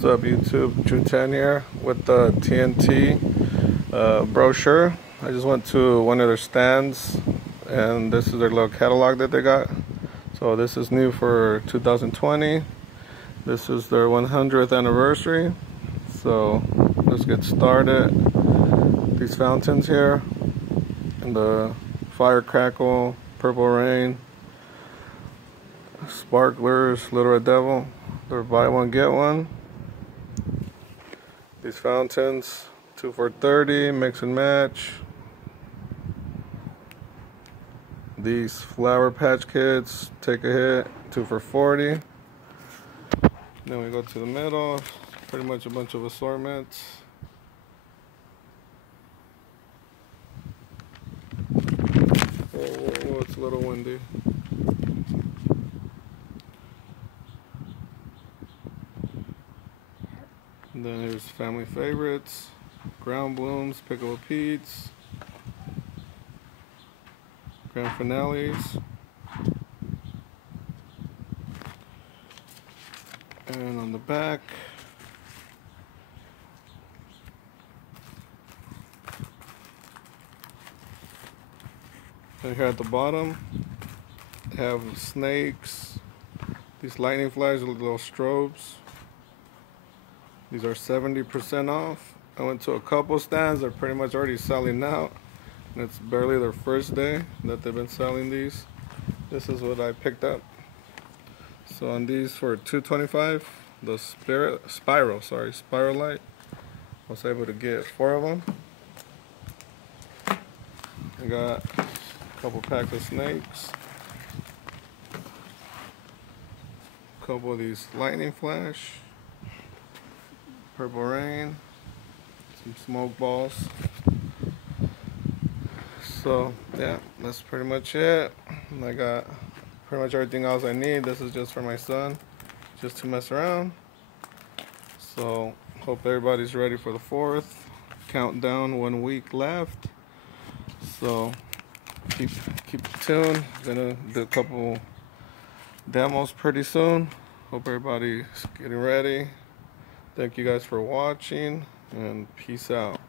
What's up YouTube, June 10 here with the TNT brochure. I just went to one of their stands and this is their little catalog that they got. So this is new for 2020. This is their 100th anniversary. So let's get started. These fountains here and the firecrackle, purple rain, sparklers, little red devil. They're buy one get one. These fountains, 2 for $30, mix and match. These Flower Patch Kids, take a hit, 2 for $40. Then we go to the middle, pretty much a bunch of assortments. Oh, it's a little windy. And then here's family favorites, ground blooms, pickle peats, grand finales, and on the back and here at the bottom they have snakes, these lightning flags with little strobes. These are 70% off. I went to a couple stands, they're pretty much already selling out. And it's barely their first day that they've been selling these. This is what I picked up. So on these for $2.25, the spiral light, I was able to get 4 of them. I got a couple packs of snakes. A couple of these lightning flash. Purple rain, some smoke balls. So yeah, that's pretty much it. And I got pretty much everything else I need. This is just for my son, just to mess around. So hope everybody's ready for the 4th. Countdown, 1 week left. So keep tuned. Gonna do a couple demos pretty soon. Hope everybody's getting ready. Thank you guys for watching, and peace out.